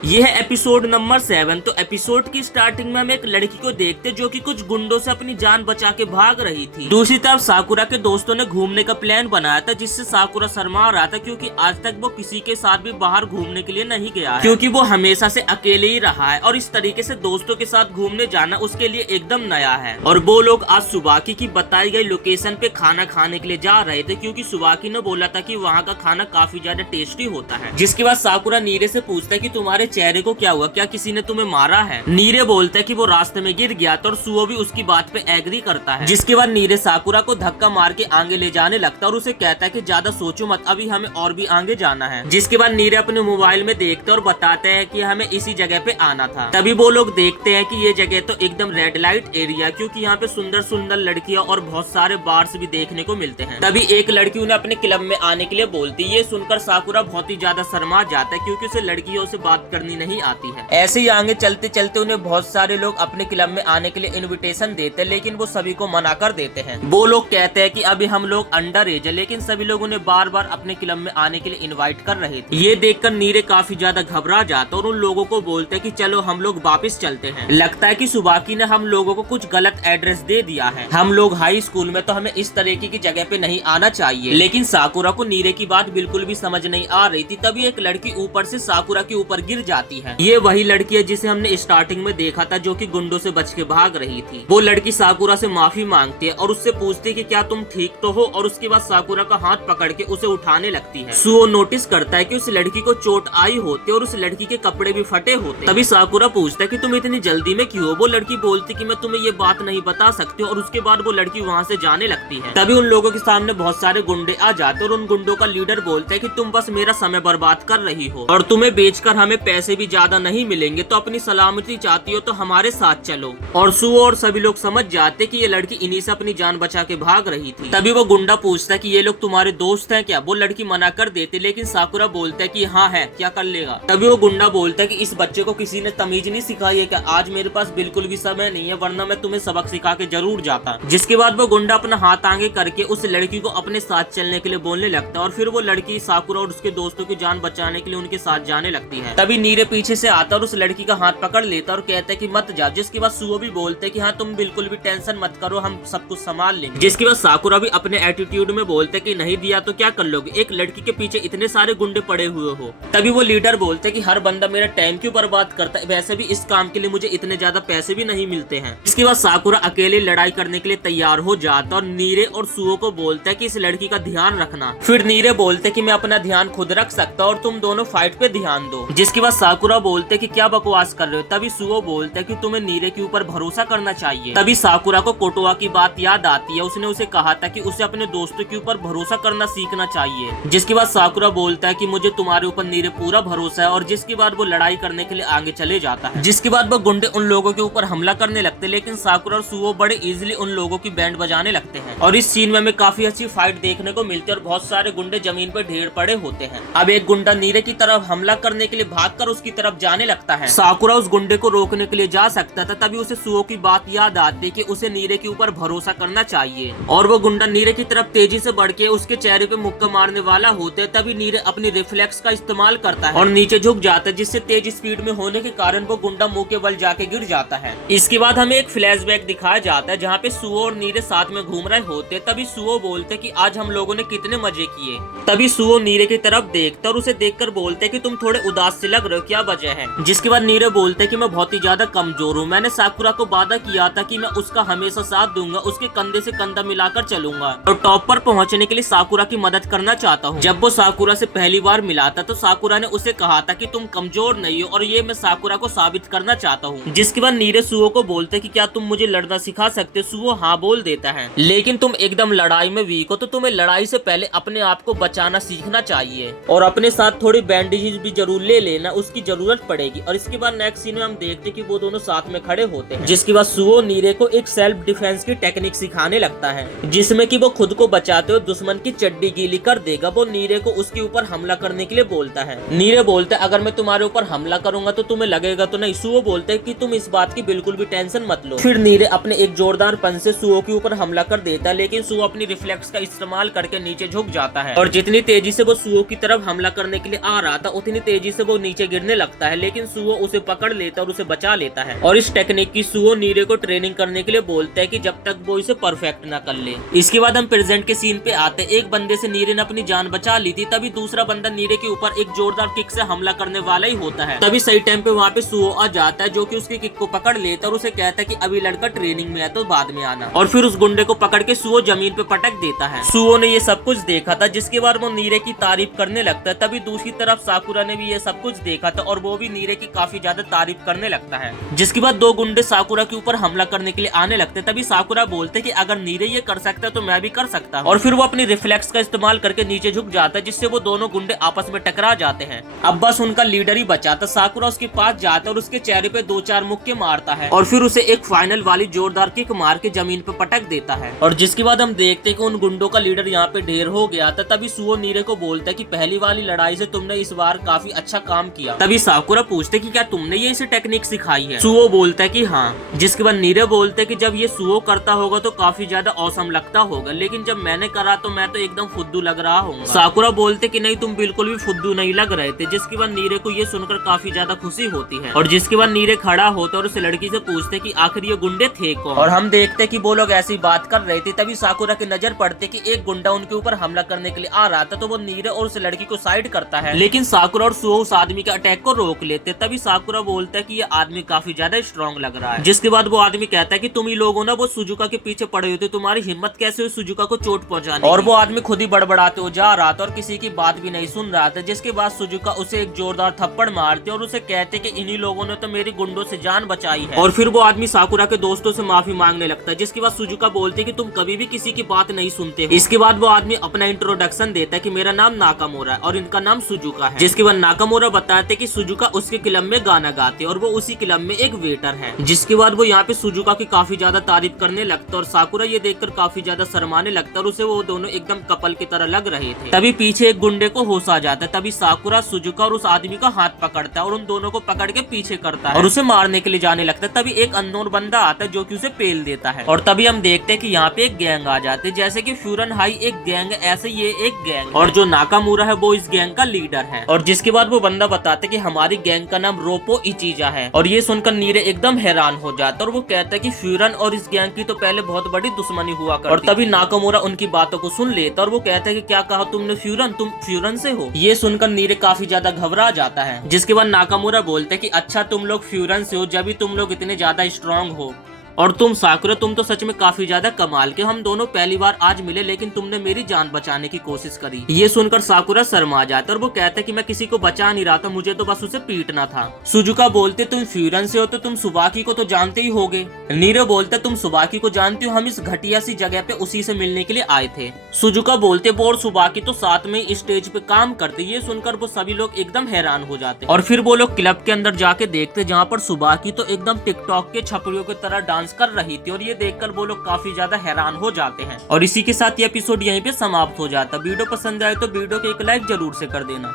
ये है episode number 7। तो एपिसोड की स्टार्टिंग में हम एक लड़की को देखते जो कि कुछ गुंडों से अपनी जान बचा के भाग रही थी। दूसरी तरफ साकुरा के दोस्तों ने घूमने का प्लान बनाया था, जिससे साकुरा शर्मा रहा था क्योंकि आज तक वो किसी के साथ भी बाहर घूमने के लिए नहीं गया है, क्योंकि वो हमेशा से अकेले ही रहा है और इस तरीके से दोस्तों के साथ घूमने जाना उसके लिए एकदम नया है। और वो लोग आज सुबाकी की बताई गई लोकेशन पे खाना खाने के लिए जा रहे थे, क्योंकि सुबाकी ने बोला था कि वहाँ का खाना काफी ज्यादा टेस्टी होता है। जिसके बाद साकुरा नीरे से पूछता है कि तुम्हारे चेहरे को क्या हुआ, क्या किसी ने तुम्हें मारा है? नीरे बोलता है कि वो रास्ते में गिर गया था और सुओ भी उसकी बात पे एग्री करता है। जिसके बाद नीरे साकुरा को धक्का मार के आगे ले जाने लगता है और उसे कहता है कि ज्यादा सोचो मत, अभी हमें और भी आगे जाना है। जिसके बाद नीरे अपने मोबाइल में देखते और बताते हैं कि हमें इसी जगह पे आना था। तभी वो लोग देखते हैं कि ये जगह तो एकदम रेड लाइट एरिया, क्योंकि यहाँ पे सुंदर सुंदर लड़कियां और बहुत सारे बार्स भी देखने को मिलते हैं। तभी एक लड़की उन्हें अपने क्लब में आने के लिए बोलती है। ये सुनकर साकुरा बहुत ही ज्यादा शर्मा जाता है, क्योंकि उसे लड़कियों से बात करनी नहीं आती है। ऐसे ही आगे चलते चलते उन्हें बहुत सारे लोग अपने क्लब में आने के लिए इनविटेशन देते हैं, लेकिन वो सभी को मना कर देते हैं। वो लोग कहते हैं कि अभी हम लोग अंडर एज है, लेकिन सभी लोग उन्हें बार बार अपने क्लब में आने के लिए इनवाइट कर रहे थे। ये देखकर नीरे काफी ज्यादा घबरा जाता और उन लोगों को बोलते हैं कि चलो हम लोग वापस चलते हैं। लगता है कि सुबाकी ने हम लोगों को कुछ गलत एड्रेस दे दिया है। हम लोग हाई स्कूल में तो हमें इस तरीके की जगह पे नहीं आना चाहिए। लेकिन साकुरा को नीरे की बात बिल्कुल भी समझ नहीं आ रही थी। तभी एक लड़की ऊपर से साकुरा के ऊपर गिर जाती है। ये वही लड़की है जिसे हमने स्टार्टिंग में देखा था, जो कि गुंडों से बच के भाग रही थी। वो लड़की साकुरा से माफी मांगती है और उससे पूछती है कि क्या तुम ठीक तो हो, और उसके बाद साकुरा का हाथ पकड़ के उसे उठाने लगती है। सुओ नोटिस करता है कि उस लड़की को चोट आई होती है और उस लड़की के कपड़े भी फटे होते। तभी साकुरा पूछता है कि तुम इतनी जल्दी में क्यों हो? वो लड़की बोलती कि मैं तुम्हें ये बात नहीं बता सकती, और उसके बाद वो लड़की वहाँ से जाने लगती है। तभी उन लोगों के सामने बहुत सारे गुंडे आ जाते और उन गुंडों का लीडर बोलता है कि तुम बस मेरा समय बर्बाद कर रही हो और तुम्हें बेचकर हमें पैसे भी ज्यादा नहीं मिलेंगे, तो अपनी सलामती चाहती हो तो हमारे साथ चलो। और सुओ और सभी लोग समझ जाते कि ये लड़की इन्हीं से अपनी जान बचा के भाग रही थी। तभी वो गुंडा पूछता है कि ये लोग तुम्हारे दोस्त हैं क्या? वो लड़की मना कर देती, लेकिन साकुरा बोलता है कि हाँ है, क्या कर लेगा? तभी वो गुंडा बोलता है कि इस बच्चे को किसी ने तमीज नहीं सिखाई है क्या? आज मेरे पास बिल्कुल भी समय नहीं है, वरना मैं तुम्हें सबक सिखा के जरूर जाता। जिसके बाद वो गुंडा अपना हाथ आगे करके उस लड़की को अपने साथ चलने के लिए बोलने लगता है और फिर वो लड़की साकुरा और उसके दोस्तों की जान बचाने के लिए उनके साथ जाने लगती है। तभी नीरे पीछे से आता और उस लड़की का हाथ पकड़ लेता और कहता है कि मत जा। जिसके बाद सुओ भी बोलते हैं कि हाँ तुम बिल्कुल भी टेंशन मत करो, हम सब कुछ संभाल लेंगे। जिसके बाद साकुरा भी अपने एटीट्यूड में बोलते हैं कि नहीं दिया तो क्या कर लोगे, एक लड़की के पीछे इतने सारे गुंडे पड़े हुए हो। तभी वो लीडर बोलते हैं कि हर बंदा मेरा टाइम क्यों बर्बाद करता है, वैसे भी इस काम के लिए मुझे इतने ज्यादा पैसे भी नहीं मिलते हैं। इसके बाद साकुरा अकेले लड़ाई करने के लिए तैयार हो जाता और नीरे और सुओ को बोलता है कि इस लड़की का ध्यान रखना। फिर नीरे बोलते हैं कि मैं अपना ध्यान खुद रख सकता और तुम दोनों फाइट पे ध्यान दो। जिसके बाद साकुरा बोलते हैं कि क्या बकवास कर रहे हो। तभी सुओ बोलता है कि तुम्हें नीरे के ऊपर भरोसा करना चाहिए। तभी साकुरा को कोटोआ की बात याद आती है। उसने उसे कहा था कि उसे अपने दोस्तों के ऊपर भरोसा करना सीखना चाहिए। जिसके बाद साकुरा बोलता है कि मुझे तुम्हारे ऊपर नीरे पूरा भरोसा है, और जिसके बाद वो लड़ाई करने के लिए आगे चले जाता है। जिसके बाद वो गुंडे उन लोगों के ऊपर हमला करने लगते, लेकिन साकुरा और सुओ बड़े इजीली उन लोगों की बैंड बजाने लगते हैं। और इस सीन में हमें काफी अच्छी फाइट देखने को मिलती है और बहुत सारे गुंडे जमीन पर ढेर पड़े होते हैं। अब एक गुंडा नीरे की तरफ हमला करने के लिए भागकर उसकी तरफ जाने लगता है। साकुरा उस गुंडे को रोकने के लिए जा सकता था। तभी उसे सुओ की बात याद आती है कि उसे नीरे के ऊपर भरोसा करना चाहिए, और वो गुंडा नीरे की तरफ तेजी से बढ़ के उसके चेहरे पे मुक्का मारने वाला होते। तभी नीरे अपनी रिफ्लेक्स का इस्तेमाल करता है और नीचे झुक जाता है, जिससे तेज स्पीड में होने के कारण वो गुंडा मुंह के बल जाके गिर जाता है। इसके बाद हमें एक फ्लैशबैक दिखाया जाता है जहाँ पे सुओ और नीरे साथ में घूम रहे होते। तभी सुओ बोलते कि आज हम लोगों ने कितने मजे किए। तभी सुओ नीरे की तरफ देखता और उसे देखकर बोलते कि तुम थोड़े उदास से लग रहे हो, क्या वजह है? जिसके बाद नीरे बोलते कि मैं बहुत ही ज्यादा कमजोर हूँ। मैंने साकुरा को वादा किया था कि मैं उसका हमेशा साथ दूंगा, उसके कंधे से कंधा मिलाकर चलूंगा और टॉप पर पहुंचने के लिए साकुरा की मदद करना चाहता हूँ। जब वो साकुरा से पहली बार मिला था तो साकुरा ने उसे कहा था कि तुम कमजोर नहीं हो, और ये मैं साकुरा को साबित करना चाहता हूँ। जिसके बाद नीरे सुओ को बोलते कि क्या तुम मुझे लड़ना सिखा सकते? सुओ हाँ बोल देता है, लेकिन तुम एकदम लड़ाई में वीक हो, तो तुम्हें लड़ाई से पहले अपने आप को बचाना सीखना चाहिए और अपने साथ थोड़ी बैंडेजेस भी जरूर ले लेना, उसकी जरूरत पड़ेगी। और इसके बाद नेक्स्ट सीन में हम देखते कि वो दोनों साथ में खड़े होते हैं। जिसके बाद सुओ नीरे को एक सेल्फ डिफेंस की टेक्निक सिखाने लगता है, जिसमें कि वो खुद को बचाते हुए दुश्मन की चड्डी गीली कर देगा। वो नीरे को उसके ऊपर हमला करने के लिए बोलता है। नीरे बोलता है अगर मैं तुम्हारे ऊपर हमला करूंगा तो तुम्हें लगेगा तो नहीं। सुओ बोलते हैं कि तुम इस बात की बिल्कुल भी टेंशन मत लो। फिर नीरे अपने एक जोरदार पंच से सुओ के ऊपर हमला कर देता है, लेकिन सुओ अपनी रिफ्लेक्स का इस्तेमाल करके नीचे झुक जाता है और जितनी तेजी से वो सुओ की तरफ हमला करने के लिए आ रहा था उतनी तेजी से वो नीचे गिरने लगता है, लेकिन सुओ उसे पकड़ लेता है और उसे बचा लेता है। और इस टेक्निक की सुओ नीरे को ट्रेनिंग करने के लिए बोलता है कि जब तक वो इसे परफेक्ट ना कर ले। इसके बाद हम प्रेजेंट के सीन पे आते हैं। एक बंदे से नीरे ने अपनी जान बचा ली थी, तभी दूसरा बंदा नीरे के ऊपर एक जोरदार किक से हमला करने वाला ही होता है। तभी सही टाइम पे वहाँ पे सुओ आ जाता है, जो कि उसकी किक को पकड़ लेता है और उसे कहता है कि अभी लड़का ट्रेनिंग में है तो बाद में आना। और फिर उस गुंडे को पकड़ के सुओ जमीन पे पटक देता है। सुओ ने ये सब कुछ देखा था, जिसके बाद वो नीरे की तारीफ करने लगता है। तभी दूसरी तरफ साकुरा ने भी ये सब कुछ देखा था और वो भी नीरे की काफी ज्यादा तारीफ करने लगता है। जिसके बाद दो गुंडे साकुरा के ऊपर हमला करने के लिए आने लगते। तभी साकुरा बोलते कि अगर नीरे ये कर सकता है तो मैं भी कर सकता हूँ। और फिर वो अपनी रिफ्लेक्स का इस्तेमाल करके नीचे झुक जाता है, जिससे वो दोनों गुंडे आपस में टकरा जाते हैं। अब बस उनका लीडर ही बचा था। साकुरा उसके पास जाता है और उसके चेहरे पे 2-4 मुक्के मारता है और फिर उसे एक फाइनल वाली जोरदार किक मार के जमीन पे पटक देता है। और जिसके बाद हम देखते हैं कि उन गुंडों का लीडर यहाँ पे ढेर हो गया था। तभी सुओ नीरे को बोलता है कि पहली वाली लड़ाई से तुमने इस बार काफी अच्छा काम किया। तभी साकुरा पूछते कि क्या तुमने ये इसे टेक्निक सिखाई है? सुओ बोलता है कि हाँ। जिसके बाद नीरे बोलते कि जब ये सुओ करता होगा तो काफी ज्यादा औसम लगता होगा, लेकिन जब मैंने करा तो मैं तो एकदम फुद्दू लग रहा हूँ। साकुरा बोलते कि नहीं, तुम बिल्कुल भी फुद्दू नहीं लग रहे थे। जिसके बाद नीरे को ये सुनकर काफी ज्यादा खुशी होती है। और जिसके बाद नीरे खड़ा होता है और उस लड़की से पूछते कि आखिर ये गुंडे थे कौन। और हम देखते कि वो लोग ऐसी बात कर रहे थे। तभी साकुरा की नजर पड़ती कि एक गुंडा उनके ऊपर हमला करने के लिए आ रहा था, तो वो नीरे और उस लड़की को साइड करता है, लेकिन साकुरा और सुओ उस आदमी के अटैक को रोक लेते। तभी साकुरा बोलता है कि ये आदमी काफी ज्यादा स्ट्रॉन्ग लग रहा है। जिसके बाद वो आदमी कहता है कि तुम ही लोगों ने वो सुजुका के पीछे पड़े हुए थे, तुम्हारी हिम्मत कैसे हुई सुजुका को चोट पहुंचाने। और वो आदमी खुद ही बड़बड़ाते हो जा रहा था और किसी की बात भी नहीं सुन रहा था। जिसके बाद सुजुका उसे एक जोरदार थप्पड़ मारते और उसे कहते कि इन्हीं लोगों ने तो मेरी गुंडों से जान बचाई है। और फिर वो आदमी साकुरा के दोस्तों से माफी मांगने लगता है। जिसके बाद सुजुका बोलते कि तुम कभी भी किसी की बात नहीं सुनते हो। इसके बाद वो आदमी अपना इंट्रोडक्शन देता है कि मेरा नाम नाकामोरा है और इनका नाम सुजुका है। जिसके बाद नाकामोरा बताते कि सुजुका उसके क्लब में गाना गाते और वो उसी क्लब में एक वेटर है। जिसके बाद वो यहाँ पे सुजुका की काफी ज्यादा तारीफ करने लगता और साकुरा ये देखकर काफी ज्यादा शर्माने लगता और उसे वो दोनों एकदम कपल की तरह लग रहे थे। तभी पीछे एक गुंडे को होश आ जाता है। तभी साकुरा सुजुका और उस आदमी का हाथ पकड़ता है और उन दोनों को पकड़ के पीछे करता है और उसे मारने के लिए जाने लगता है। तभी एक अननोन बंदा आता है जो कि उसे पेल देता है। और तभी हम देखते हैं कि यहाँ पे एक गैंग आ जाते हैं, जैसे कि फ्यूरन हाई एक गैंग है, ऐसे ये एक गैंग और जो नाकामूरा है वो इस गैंग का लीडर है। और जिसके बाद वो बंदा बताता है कि हमारी गैंग का नाम रोपो इचीजा है। और ये सुनकर नीरे एकदम हैरान हो जाता है और वो कहता है कि फ्यूरन और इस गैंग की तो पहले बहुत बड़ी दुश्मनी हुआ करती। और तभी नाकामूरा उनकी बातों को सुन लेता और वो कहता है कि क्या कहा तुमने फ्यूरन, तुम फ्यूरन से हो? ये सुनकर नीरे काफी ज्यादा घबरा जाता है। जिसके बाद नाकामूरा बोलते हैं कि अच्छा तुम लोग फ्यूरन से हो, जब भी तुम लोग इतने ज्यादा स्ट्रॉन्ग हो। और तुम साकुरा, तुम तो सच में काफी ज्यादा कमाल के। हम दोनों पहली बार आज मिले, लेकिन तुमने मेरी जान बचाने की कोशिश करी। ये सुनकर साकुरा शर्मा जाता है और वो कहता है कि मैं किसी को बचा नहीं रहा था, मुझे तो बस उसे पीटना था। सुजुका बोलते तुम फ्यूरन से हो तो तुम सुबाकी को तो जानते ही होगे। नीरो बोलते तुम सुबाकी को जानते हो, हम इस घटिया सी जगह पे उसी से मिलने के लिए आए थे। सुजुका बोलते वो और सुबाकी तो साथ में स्टेज पे काम करते। ये सुनकर वो सभी लोग एकदम हैरान हो जाते और फिर वो लोग क्लब के अंदर जाके देखते, जहाँ पर सुबाकी तो एकदम टिकटॉक के छपरियों की तरह डांस कर रही थी। और ये देखकर वो लोग काफी ज्यादा हैरान हो जाते हैं। और इसी के साथ ये एपिसोड यहीं पे समाप्त हो जाता। वीडियो पसंद आए तो वीडियो को एक लाइक जरूर से कर देना।